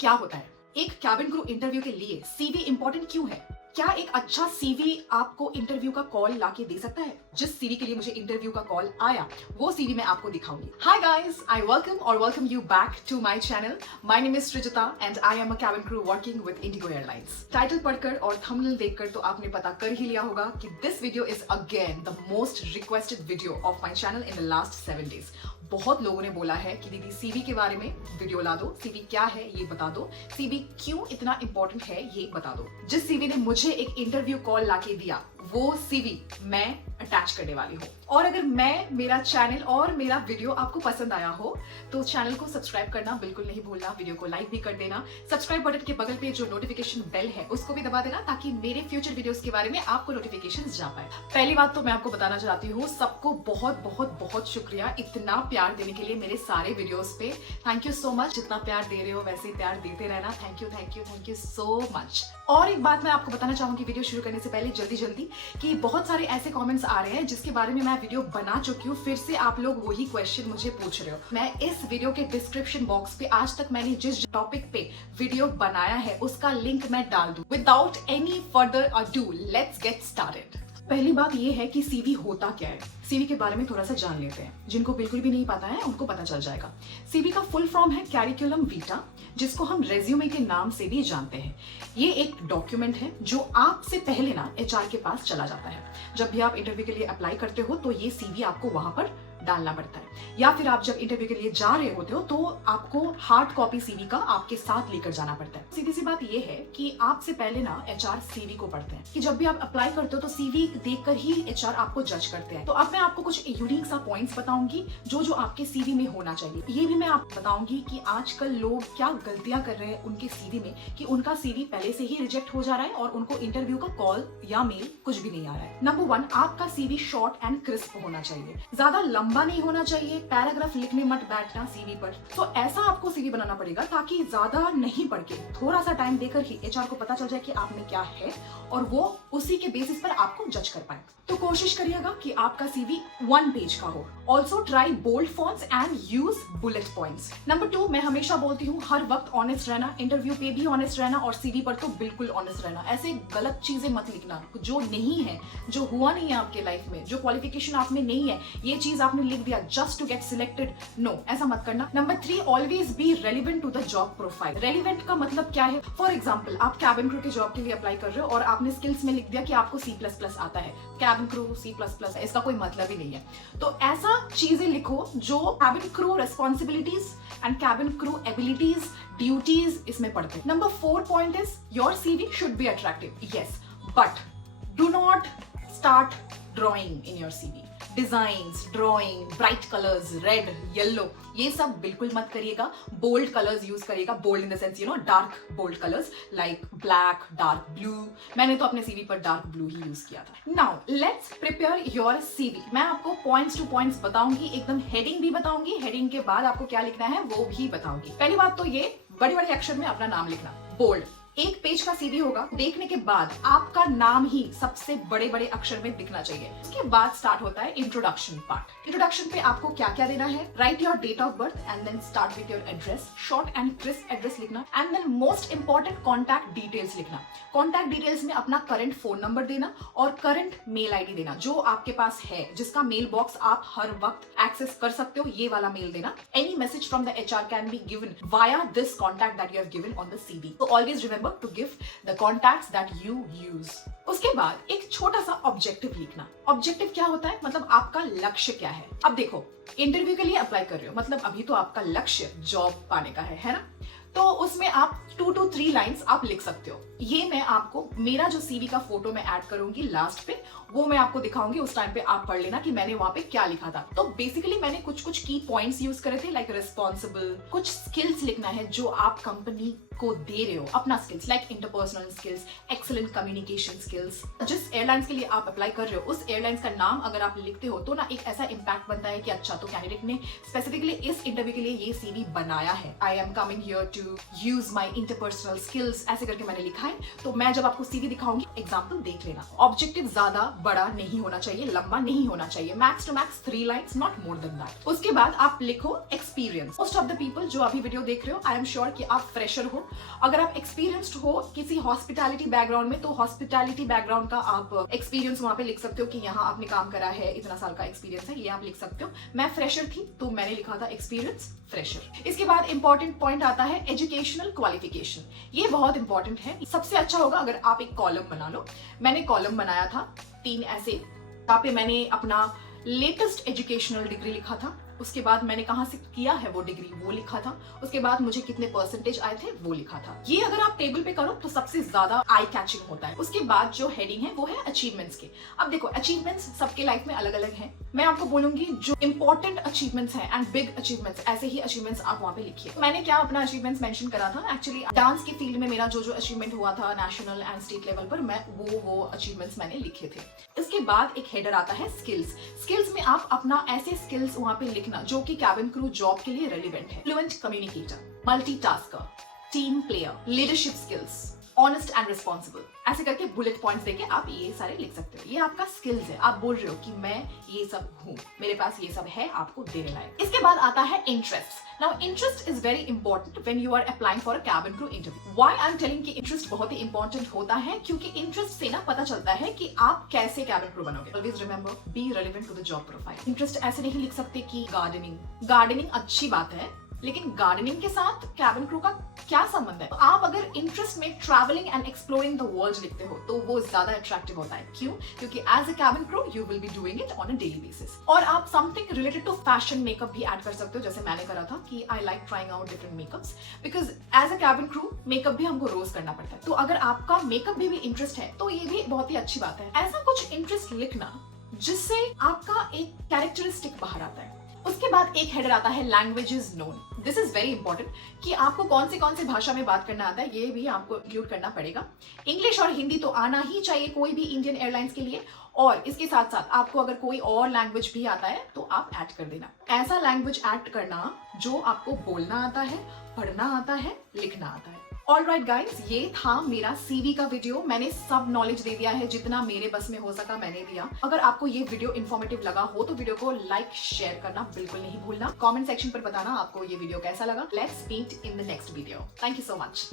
क्या होता है? एक कैबिन क्रू इंटरव्यू के लिए सीवी इंपॉर्टेंट क्यों है? क्या एक अच्छा सीवी आपको इंटरव्यू का कॉल लाके दे सकता है? जिस सीवी के लिए मुझे इंटरव्यू का कॉल आया, वो सीवी मैं आपको दिखाऊंगी। Hi guys, I welcome you back to my channel. My name is Srijita and I am a cabin crew working with IndiGo airlines. Title पढ़कर और थंबनेल देखकर तो आपने पता कर ही लिया होगा कि this video is again the most requested video of my channel in the last 7 days। बहुत लोगों ने बोला है कि दीदी सीवी के बारे में वीडियो ला दो, सीवी क्या है ये बता दो, सीवी क्यों इतना इंपॉर्टेंट है ये बता दो। जिस सीवी ने मुझे एक इंटरव्यू कॉल लाके दिया, वो सीवी मैं अटैच करने वाली हूँ। और अगर मेरा चैनल और मेरा वीडियो आपको पसंद आया हो तो चैनल को सब्सक्राइब करना बिल्कुल नहीं भूलना, वीडियो को लाइक भी कर देना। सब्सक्राइब बटन के बगल पे जो नोटिफिकेशन बेल है उसको भी दबा देना ताकि मेरे फ्यूचर वीडियोस के बारे में आपको नोटिफिकेशन जा पाए। पहली बात तो मैं आपको बताना चाहती हूँ, सबको बहुत बहुत बहुत शुक्रिया इतना प्यार देने के लिए मेरे सारे वीडियोस पे। Thank you so much. जितना प्यार दे रहे हो वैसे प्यार देते रहना। Thank you so much. और एक बात मैं आपको बताना चाहूंगी वीडियो शुरू करने से पहले जल्दी कि बहुत सारे ऐसे कमेंट्स आ रहे हैं जिसके बारे में मैं वीडियो बना चुकी हूँ, फिर से आप लोग वही क्वेश्चन मुझे पूछ रहे हो। मैं इस वीडियो के डिस्क्रिप्शन बॉक्स पे आज तक मैंने जिस टॉपिक पे वीडियो बनाया है उसका लिंक मैं डाल दूं। Without any further ado, let's get started. पहली बात ये है कि सीवी होता क्या है। सीवी के बारे में थोड़ा सा जान लेते हैं। जिनको बिल्कुल भी नहीं पता है उनको पता चल जाएगा। सीवी का फुल फॉर्म है कैरिकुलम वीटा, जिसको हम रेज्यूमे के नाम से भी जानते हैं। ये एक डॉक्यूमेंट है जो आपसे पहले ना एचआर के पास चला जाता है। जब भी आप इंटरव्यू के लिए अप्लाई करते हो तो ये सीवी आपको वहां पर डालना पड़ता है, या फिर आप जब इंटरव्यू के लिए जा रहे होते हो तो आपको हार्ड कॉपी सीवी का आपके साथ लेकर जाना पड़ता है। सीधी सी बात ये है कि आपसे पहले ना एचआर सीवी को पढ़ते हैं कि जब भी आप अप्लाई करते हो तो सीवी देखकर ही एचआर आपको जज करते हैं। तो अब मैं आपको कुछ यूनिक सा पॉइंट्स बताऊंगी जो आपके सीवी में होना चाहिए। ये भी मैं आपको बताऊंगी कि आजकल लोग क्या गलतियां कर रहे हैं उनके सीवी में कि उनका सीवी पहले से ही रिजेक्ट हो जा रहा है और उनको इंटरव्यू का कॉल या मेल कुछ भी नहीं आ रहा है। नंबर 1, आपका सीवी शॉर्ट एंड क्रिस्प होना चाहिए। ज्यादा लंबा नहीं होना चाहिए। पैराग्राफ लिखने मत बैठना सीवी पर। तो ऐसा आपको सीवी बनाना पड़ेगा ताकि ज्यादा नहीं पढ़ के थोड़ा सा टाइम देकर ही एचआर को पता चल जाए कि आप में क्या है और वो उसी के बेसिस पर आपको जज कर पाए। तो कोशिश करिएगा कि आपका सीवी 1 पेज का हो। Also try bold fonts and use bullet points. Number 2, मैं हमेशा बोलती हूँ हर वक्त ऑनेस्ट रहना, इंटरव्यू पे भी ऑनेस्ट रहना और सीवी पर तो बिल्कुल ऑनेस्ट रहना। ऐसे गलत चीजें मत लिखना जो नहीं है, जो हुआ नहीं है आपके लाइफ में, जो क्वालिफिकेशन आप में नहीं है, ये चीज आपने लिख दिया just to get selected. No, ऐसा मत करना। Number 3, always be relevant to the job profile. Relevant का मतलब क्या है? फॉर एग्जाम्पल, आप कैबिन क्रू के जॉब के लिए अप्लाई कर रहे हो और आपने स्किल्स में लिख दिया कि आपको C++ आता है। कैबिन क्रू C++, इसका कोई मतलब ही नहीं है। तो ऐसा चीजें लिखो जो cabin crew responsibilities and cabin crew abilities, duties इसमें पढ़ते हैं। Number 4 point is your CV should be attractive. Yes, but do not start drawing in your CV. Designs, drawing, bright colours, red, yellow, ये सब बिल्कुल मत करिएगा। Bold colours use करिएगा। Bold in the sense dark bold colours like black, dark blue. मैंने तो अपने CV पर डार्क ब्लू ही यूज किया था। Now let's prepare your CV. मैं आपको पॉइंट्स टू पॉइंट्स बताऊंगी, एकदम हेडिंग भी बताऊंगी, हेडिंग के बाद आपको क्या लिखना है वो भी बताऊंगी। पहली बात तो ये, बड़े बड़े अक्षर में अपना नाम लिखना, बोल्ड। 1 पेज का सीवी होगा, देखने के बाद आपका नाम ही सबसे बड़े बड़े अक्षर में दिखना चाहिए। उसके बाद स्टार्ट होता है इंट्रोडक्शन पार्ट। इंट्रोडक्शन पे आपको क्या क्या देना है? Write your date of birth and then start with your address. Short and crisp address लिखना and then most important contact details लिखना। कॉन्टैक्ट डिटेल्स में अपना करंट फोन नंबर देना और करंट मेल आईडी देना जो आपके पास है, जिसका मेल बॉक्स आप हर वक्त एक्सेस कर सकते हो, ये वाला मेल देना। Any message from the HR can be given via this contact that you have given on the CV. So always remember to give the contacts that you use. उसके बाद एक छोटा सा ऑब्जेक्टिव लिखना। ऑब्जेक्टिव क्या होता है? मतलब आपका लक्ष्य क्या है? अब देखो, इंटरव्यू के लिए अप्लाई कर रहे हो, मतलब अभी तो आपका लक्ष्य जॉब पाने का है ना? तो उसमें आप 2 to 3 लाइन्स आप लिख सकते हो। ये मैं आपको मेरा जो सीवी का फोटो मैं ऐड करूंगी लास्ट पे, वो मैं आपको दिखाऊंगी। उस टाइम पे आप पढ़ लेना कि मैंने वहां पे क्या लिखा था। तो बेसिकली मैंने कुछ की पॉइंट्स यूज करे थे, लाइक रिस्पॉन्सिबल। कुछ स्किल्स लिखना है जो आप कंपनी को दे रहे हो, अपना skills like interpersonal skills, excellent communication skills. जिस एयरलाइंस के लिए आप अप्लाई कर रहे हो उस एयरलाइंस का नाम अगर आप लिखते हो तो ना एक ऐसा इम्पैक्ट बनता है कि अच्छा, तो कैंडिडेट ने स्पेसिफिकली इस इंटरव्यू के लिए ये सीवी बनाया है। I am coming here to use my interpersonal skills, ऐसे करके मैंने लिखा है। तो मैं जब आपको सीवी दिखाऊंगी एग्जाम्पल देख लेना। ऑब्जेक्टिव ज्यादा बड़ा नहीं होना चाहिए, लंबा नहीं होना चाहिए। Max to max 3 lines, not more than that. उसके बाद आप लिखो experience. Most of the people जो अभी वीडियो देख रहे हो, आई एम श्योर कि आप फ्रेशर हो अगर आप एक्सपीरियंस्ड हो किसी हॉस्पिटैलिटी बैकग्राउंड में तो हॉस्पिटैलिटी बैकग्राउंड का आप एक्सपीरियंस वहां पे लिख सकते हो कि यहाँ आपने काम करा है, इतना साल का एक्सपीरियंस है, ये आप लिख सकते हो। मैं फ्रेशर थी तो मैंने लिखा था एक्सपीरियंस फ्रेशर। इसके बाद इंपॉर्टेंट पॉइंट आता है एजुकेशनल क्वालिफिकेशन। ये बहुत इंपॉर्टेंट है। सबसे अच्छा होगा अगर आप एक कॉलम बना लो। मैंने कॉलम बनाया था 3 ऐसे, जहाँ पे मैंने अपना लेटेस्ट एजुकेशनल डिग्री लिखा था, उसके बाद मैंने कहाँ से किया है वो डिग्री वो लिखा था, उसके बाद मुझे कितने परसेंटेज आए थे वो लिखा था। ये अगर आप टेबल पे करो तो सबसे ज्यादा आई कैचिंग होता है। उसके बाद जो हेडिंग है वो है अचीवमेंट्स के। अब देखो अचीवमेंट्स सबके लाइफ में अलग अलग हैं। मैं आपको बोलूंगी जो इंपॉर्टेंट अचीवमेंट्स हैं एंड बिग अचीवमेंट्स, ऐसे ही अचीवमेंट्स आप वहाँ पे लिखिए। मैंने क्या अपना अचीवमेंट्स मेंशन करा था, एक्चुअली डांस के फील्ड में मेरा जो अचीवमेंट हुआ था नेशनल एंड स्टेट लेवल पर, मैं वो अचीवमेंट्स मैंने लिखे थे। इसके बाद एक हेडर आता है स्किल्स। स्किल्स में आप अपना ऐसे स्किल्स वहाँ पे लिखना जो कि कैबिन क्रू जॉब के लिए रेलिवेंट है। Fluent communicator, multitasker, team player, leadership skills, honest and responsible, ऐसे करके बुलेट पॉइंट्स देके आप ये सारे लिख सकते हो। ये आपका स्किल्स है, आप बोल रहे हो कि मैं ये सब हूँ, मेरे पास ये सब है आपको देने लायक। इसके बाद आता है interest. Now interest is very important when you are applying for a cabin crew interview. Why I'm telling कि interest बहुत ही important होता है क्योंकि interest से ना पता चलता है कि आप कैसे cabin crew बनोगे। Always remember, be relevant to the job profile. Interest ऐसे नहीं लिख सकते कि गार्डनिंग अच्छी बात है, लेकिन गार्डनिंग के साथ कैबिन क्रू का क्या संबंध है? आप अगर इंटरेस्ट में travelling and exploring the world लिखते हो तो वो ज्यादा अट्रैक्टिव होता है। क्यों? क्योंकि as a cabin crew you will be doing it on a daily basis. और आप something related to fashion makeup भी ऐड कर सकते हो, जैसे मैंने करा था कि I like trying out different makeups, because as a cabin crew makeup भी हमको रोज करना पड़ता है। तो अगर आपका मेकअप भी इंटरेस्ट है तो ये भी बहुत ही अच्छी बात है। ऐसा कुछ इंटरेस्ट लिखना जिससे आपका एक कैरेक्टरिस्टिक बाहर आता है। उसके बाद एक हेडर आता है languages known. This is very important कि आपको कौन से भाषा में बात करना आता है, ये भी आपको इंक्लूड करना पड़ेगा। इंग्लिश और हिंदी तो आना ही चाहिए कोई भी इंडियन एयरलाइंस के लिए, और इसके साथ साथ आपको अगर कोई और लैंग्वेज भी आता है तो आप ऐड कर देना। ऐसा लैंग्वेज ऐड करना जो आपको बोलना आता है, पढ़ना आता है, लिखना आता है। ऑलराइट गाइस, ये था मेरा सीवी का वीडियो। मैंने सब नॉलेज दे दिया है, जितना मेरे बस में हो सका मैंने दिया। अगर आपको ये वीडियो इन्फॉर्मेटिव लगा हो तो वीडियो को लाइक शेयर करना बिल्कुल नहीं भूलना। कमेंट सेक्शन पर बताना आपको ये वीडियो कैसा लगा। Let's meet in the next video. Thank you so much.